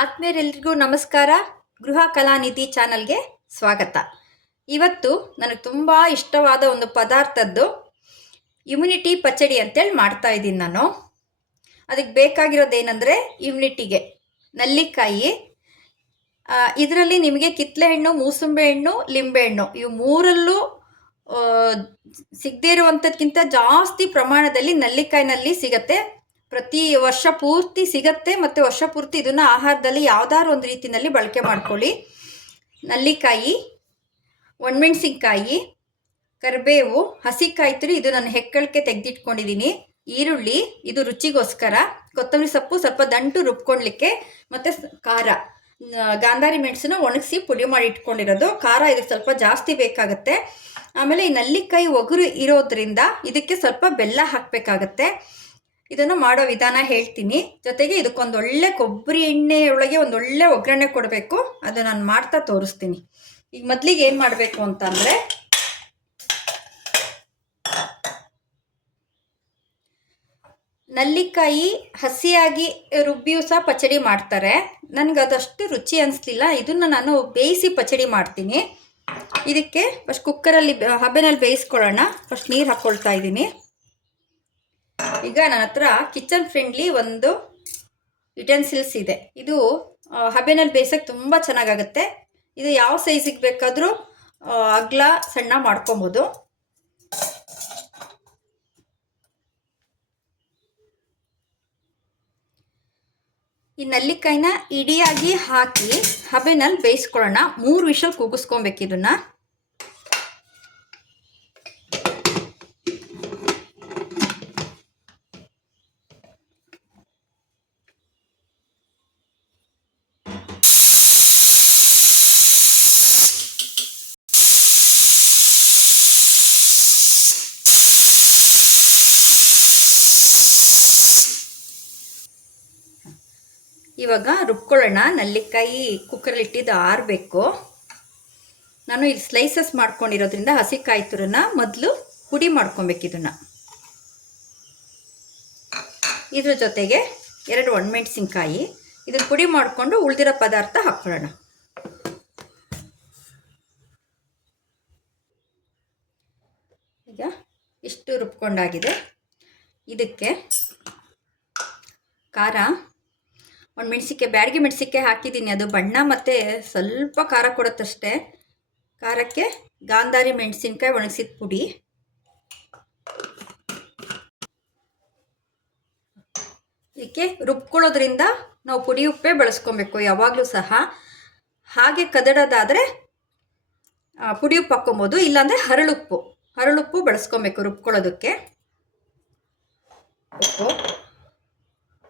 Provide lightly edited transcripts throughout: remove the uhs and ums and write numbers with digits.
ಆತ್ಮೀಯರೆಲ್ಲರಿಗೂ ನಮಸ್ಕಾರ. ಗೃಹ ಕಲಾನಿಧಿ ಚಾನಲ್ಗೆ ಸ್ವಾಗತ. ಇವತ್ತು ನನಗೆ ತುಂಬ ಇಷ್ಟವಾದ ಒಂದು ಪದಾರ್ಥದ್ದು ಇಮ್ಯುನಿಟಿ ಪಚಡಿ ಅಂತೇಳಿ ಮಾಡ್ತಾ ಇದ್ದೀನಿ ನಾನು. ಅದಕ್ಕೆ ಬೇಕಾಗಿರೋದೇನೆಂದರೆ ಇಮ್ಯುನಿಟಿಗೆ ನಲ್ಲಿಕಾಯಿ, ಇದರಲ್ಲಿ ನಿಮಗೆ ಕಿತ್ತಳೆ ಹಣ್ಣು, ಮೂಸಂಬೆ ಹಣ್ಣು, ಲಿಂಬೆ ಹಣ್ಣು ಇವು ಮೂರಲ್ಲೂ ಸಿಗದೇ ಇರುವಂಥದ್ಕಿಂತ ಜಾಸ್ತಿ ಪ್ರಮಾಣದಲ್ಲಿ ನಲ್ಲಿಕಾಯಿನಲ್ಲಿ ಸಿಗತ್ತೆ. ಪ್ರತಿ ವರ್ಷ ಪೂರ್ತಿ ಸಿಗತ್ತೆ ಮತ್ತು ವರ್ಷ ಪೂರ್ತಿ ಇದನ್ನು ಆಹಾರದಲ್ಲಿ ಯಾವುದಾದ್ರು ಒಂದು ರೀತಿಯಲ್ಲಿ ಬಳಕೆ ಮಾಡ್ಕೊಳ್ಳಿ. ನಲ್ಲಿಕಾಯಿ, ಒಣಮೆಣಸಿನ್ಕಾಯಿ, ಕರಿಬೇವು, ಹಸಿಕಾಯಿ ತುರಿ, ಇದು ನಾನು ಹೆಕ್ಕಳಿಕೆ ತೆಗೆದಿಟ್ಕೊಂಡಿದ್ದೀನಿ. ಈರುಳ್ಳಿ, ಇದು ರುಚಿಗೋಸ್ಕರ. ಕೊತ್ತಂಬರಿ ಸೊಪ್ಪು ಸ್ವಲ್ಪ ದಂಟು ರುಬ್ಕೊಳ್ಲಿಕ್ಕೆ, ಮತ್ತು ಖಾರ, ಗಾಂಧಾರಿ ಮೆಣಸನ್ನು ಒಣಗಿಸಿ ಪುಡಿ ಮಾಡಿ ಇಟ್ಕೊಂಡಿರೋದು. ಖಾರ ಇದಕ್ಕೆ ಸ್ವಲ್ಪ ಜಾಸ್ತಿ ಬೇಕಾಗುತ್ತೆ. ಆಮೇಲೆ ಈ ನಲ್ಲಿಕಾಯಿ ಒಗರು ಇರೋದ್ರಿಂದ ಇದಕ್ಕೆ ಸ್ವಲ್ಪ ಬೆಲ್ಲ ಹಾಕಬೇಕಾಗತ್ತೆ. ಇದನ್ನು ಮಾಡೋ ವಿಧಾನ ಹೇಳ್ತೀನಿ. ಜೊತೆಗೆ ಇದಕ್ಕೊಂದೊಳ್ಳೆ ಕೊಬ್ಬರಿ ಎಣ್ಣೆಯೊಳಗೆ ಒಂದೊಳ್ಳೆ ಒಗ್ಗರಣೆ ಕೊಡಬೇಕು. ಅದು ನಾನು ಮಾಡ್ತಾ ತೋರಿಸ್ತೀನಿ. ಈಗ ಮೊದಲಿಗೆ ಏನು ಮಾಡಬೇಕು ಅಂತಂದರೆ, ನಲ್ಲಿಕಾಯಿ ಹಸಿಯಾಗಿ ರುಬ್ಬಿಯೂ ಸಹ ಪಚಡಿ ಮಾಡ್ತಾರೆ. ನನಗೆ ಅದಷ್ಟು ರುಚಿ ಅನಿಸ್ಲಿಲ್ಲ. ಇದನ್ನು ನಾನು ಬೇಯಿಸಿ ಪಚಡಿ ಮಾಡ್ತೀನಿ. ಇದಕ್ಕೆ ಫಸ್ಟ್ ಕುಕ್ಕರಲ್ಲಿ ಹಬೆನಲ್ಲಿ ಬೇಯಿಸ್ಕೊಳ್ಳೋಣ. ಫಸ್ಟ್ ನೀರು ಹಾಕ್ಕೊಳ್ತಾ ಇದ್ದೀನಿ. ಈಗ ನನ್ನ ಹತ್ರ ಕಿಚನ್ ಫ್ರೆಂಡ್ಲಿ ಒಂದು ಯುಟೆನ್ಸಿಲ್ಸ್ ಇದೆ. ಇದು ಹಬೆನಲ್ಲಿ ಬೇಯಿಸೋಕ್ಕೆ ತುಂಬ ಚೆನ್ನಾಗಾಗುತ್ತೆ. ಇದು ಯಾವ ಸೈಜಿಗೆ ಬೇಕಾದರೂ ಅಗಲ ಸಣ್ಣ ಮಾಡ್ಕೊಬೋದು. ಈ ನಲ್ಲಿಕಾಯಿನ ಇಡಿಯಾಗಿ ಹಾಕಿ ಹಬೆನಲ್ಲಿ ಬೇಯಿಸ್ಕೊಳ್ಳೋಣ. 3 ವಿಷಲ್ ಕೂಗಿಸ್ಕೊಬೇಕು ಇದನ್ನು. ಇವಾಗ ರುಬ್ಕೊಳ್ಳೋಣ. ನಲ್ಲಿಕಾಯಿ ಕುಕ್ಕರಲ್ಲಿ ಇಟ್ಟಿದ್ದು ಆರಬೇಕು. ನಾನು ಇಲ್ಲಿ ಸ್ಲೈಸಸ್ ಮಾಡ್ಕೊಂಡಿರೋದ್ರಿಂದ ಹಸಿಕಾಯಿ ತುರನ್ನ ಮೊದಲು ಪುಡಿ ಮಾಡ್ಕೊಬೇಕು. ಇದ್ರ ಜೊತೆಗೆ 2 ಒಣಮೆಣಸಿನ್ಕಾಯಿ, ಇದನ್ನು ಪುಡಿ ಮಾಡಿಕೊಂಡು ಉಳಿದಿರೋ ಪದಾರ್ಥ ಹಾಕ್ಕೊಳ್ಳೋಣ. ಈಗ ಇಷ್ಟು ರುಬ್ಕೊಂಡಾಗಿದೆ. ಇದಕ್ಕೆ ಖಾರ, ಒಣಮೆಣಸಿನ್ಕಾಯಿ, ಬ್ಯಾಡಗಿ ಮೆಣಸಿನ್ಕಾಯಿ ಹಾಕಿದ್ದೀನಿ. ಅದು ಬಣ್ಣ ಮತ್ತು ಸ್ವಲ್ಪ ಖಾರ ಕೊಡುತ್ತಷ್ಟೇ. ಖಾರಕ್ಕೆ ಗಾಂಧಾರಿ ಮೆಣಸಿನ್ಕಾಯಿ ಒಣಗಿಸಿದ ಪುಡಿ, ಇದಕ್ಕೆ ರುಬ್ಕೊಳ್ಳೋದ್ರಿಂದ ನಾವು ಪುಡಿ ಉಪ್ಪೇ ಬಳಸ್ಕೊಬೇಕು ಯಾವಾಗಲೂ ಸಹ. ಹಾಗೆ ಕದಡೋದಾದರೆ ಪುಡಿ ಉಪ್ಪು ಹಾಕ್ಕೊಬೋದು, ಇಲ್ಲಾಂದರೆ ಹರಳುಪ್ಪು ಬಳಸ್ಕೊಬೇಕು ರುಬ್ಕೊಳ್ಳೋದಕ್ಕೆ. ಉಪ್ಪು,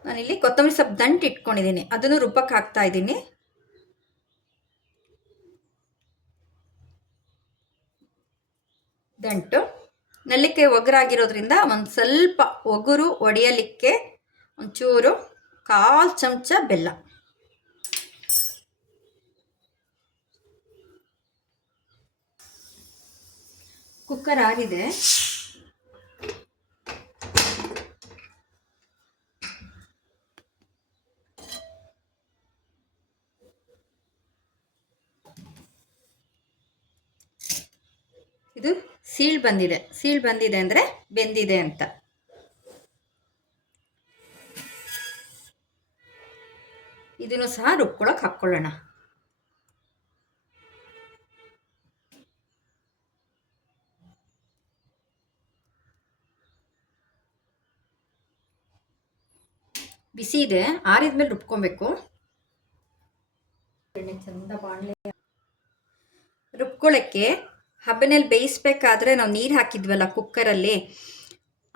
ನಾನಿಲ್ಲಿ ಕೊತ್ತಂಬರಿ ಸೊಪ್ಪು ದಂಟು ಇಟ್ಕೊಂಡಿದ್ದೀನಿ, ಅದನ್ನು ರುಬ್ಬಕ್ಕೆ ಹಾಕ್ತಾ ಇದ್ದೀನಿ. ದಂಟು, ನಲ್ಲಿಕಾಯಿ ಒಗರಾಗಿರೋದ್ರಿಂದ ಒಂದು ಸ್ವಲ್ಪ ಒಗುರು ಒಡೆಯಲಿಕ್ಕೆ ಒಂಚೂರು 1/4 ಚಮಚ ಬೆಲ್ಲ. ಕುಕ್ಕರ್ ಆಗಿದೆ. ಇದು ಸೀಳ್ ಬಂದಿದೆ ಅಂದರೆ ಬೆಂದಿದೆ ಅಂತ. ಇದನ್ನು ಸಹ ರುಬ್ಕೊಳ್ಳೋಕೆ ಹಾಕ್ಕೊಳ್ಳೋಣ. ಬಿಸಿ ಇದೆ, ಆರಿದ್ಮೇಲೆ ರುಬ್ಕೊಬೇಕು. ಚಂದ ಬಾಣಲೆ ರುಬ್ಕೊಳ್ಳೋಕ್ಕೆ ಹಬೆನಲ್ಲಿ ಬೇಯಿಸ್ಬೇಕಾದ್ರೆ ನಾವು ನೀರು ಹಾಕಿದ್ವಲ್ಲ ಕುಕ್ಕರಲ್ಲಿ,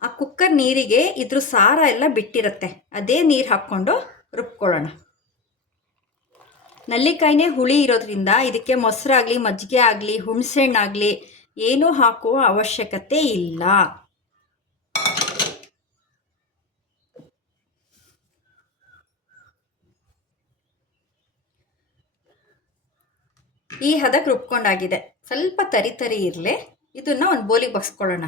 ಆ ಕುಕ್ಕರ್ ನೀರಿಗೆ ಇದ್ರ ಸಾರ ಎಲ್ಲ ಬಿಟ್ಟಿರುತ್ತೆ. ಅದೇ ನೀರು ಹಾಕ್ಕೊಂಡು ರುಬ್ಕೊಳ್ಳೋಣ. ನಲ್ಲಿಕಾಯಿನೇ ಹುಳಿ ಇರೋದ್ರಿಂದ ಇದಕ್ಕೆ ಮೊಸರಾಗಲಿ, ಮಜ್ಜಿಗೆ ಆಗಲಿ, ಹುಣಸೆಹಣ್ಣಾಗಲಿ ಏನೂ ಹಾಕುವ ಅವಶ್ಯಕತೆ ಇಲ್ಲ. ಈ ಹದಕ್ಕೆ ರುಬ್ಕೊಂಡಾಗಿದೆ. ಸ್ವಲ್ಪ ತರಿ ಇರಲಿ. ಇದನ್ನು ಒಂದು ಬೋಲಿಗೆ ಬಗ್ಸ್ಕೊಳ್ಳೋಣ.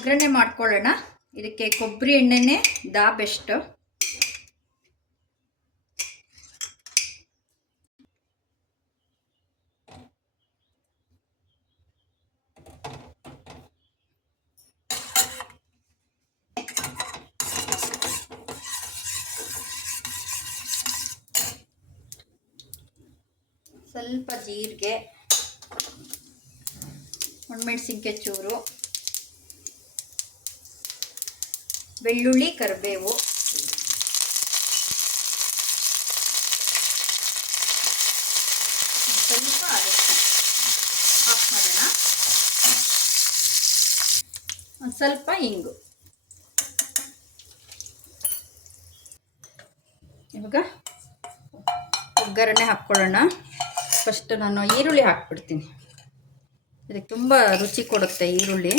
ಒಗ್ಗರಣೆ ಮಾಡ್ಕೊಳ್ಳೋಣ. ಇದಕ್ಕೆ ಕೊಬ್ಬರಿ ಎಣ್ಣೆನೇ ದ ಬೆಸ್ಟ್. ಸ್ವಲ್ಪ ಜೀರಿಗೆ, ಒಣಮೆಣಸಿನ್ಕಾಯಿ ಚೂರು, ಬೆಳ್ಳುಳ್ಳಿ, ಕರಿಬೇವು, ಸ್ವಲ್ಪ ಅರಶಿನ ಹಾಕಿ ಮಾಡೋಣ. ಒಂದು ಸ್ವಲ್ಪ ಇಂಗು. ಇವಾಗ ಒಗ್ಗರಣೆ ಹಾಕ್ಕೊಳ್ಳೋಣ. ಫಸ್ಟ್ ನಾನು ಈರುಳ್ಳಿ ಹಾಕ್ಬಿಡ್ತೀನಿ. ಇದಕ್ಕೆ ತುಂಬ ರುಚಿ ಕೊಡುತ್ತೆ ಈರುಳ್ಳಿ.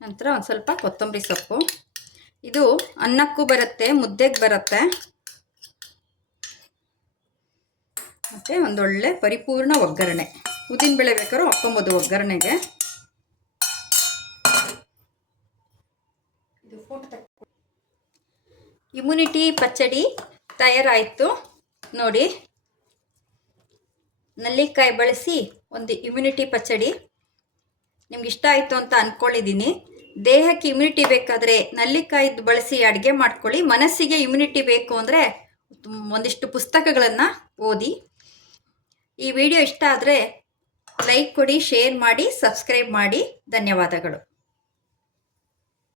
ನಂತರ ಒಂದು ಸ್ವಲ್ಪ ಕೊತ್ತಂಬರಿ ಸೊಪ್ಪು. ಇದು ಅನ್ನಕ್ಕೂ ಬರುತ್ತೆ, ಮುದ್ದೆಗೆ ಬರುತ್ತೆ, ಮತ್ತು ಒಂದೊಳ್ಳೆ ಪರಿಪೂರ್ಣ ಒಗ್ಗರಣೆ. ಉದ್ದಿನಬೇಳೆ ಬೇಕಾದ್ರೂ ಹಾಕ್ಕೊಬೋದು ಒಗ್ಗರಣೆಗೆ. ಇಮ್ಯುನಿಟಿ ಪಚ್ಚಡಿ ತಯಾರಾಯಿತು ನೋಡಿ. ನಲ್ಲಿಕಾಯಿ ಬಳಸಿ ಒಂದು ಇಮ್ಯುನಿಟಿ ಪಚ್ಚಡಿ ನಿಮ್ಗೆ ಇಷ್ಟ ಆಯಿತು ಅಂತ ಅಂದ್ಕೊಂಡಿದ್ದೀನಿ. ದೇಹಕ್ಕೆ ಇಮ್ಯುನಿಟಿ ಬೇಕಾದರೆ ನಲ್ಲಿಕಾಯಿದ್ದು ಬಳಸಿ ಅಡುಗೆ ಮಾಡ್ಕೊಳ್ಳಿ. ಮನಸ್ಸಿಗೆ ಇಮ್ಯುನಿಟಿ ಬೇಕು ಅಂದರೆ ಒಂದಿಷ್ಟು ಪುಸ್ತಕಗಳನ್ನು ಓದಿ. ಈ ವಿಡಿಯೋ ಇಷ್ಟ ಆದರೆ ಲೈಕ್ ಕೊಡಿ, ಶೇರ್ ಮಾಡಿ, ಸಬ್ಸ್ಕ್ರೈಬ್ ಮಾಡಿ. ಧನ್ಯವಾದಗಳು.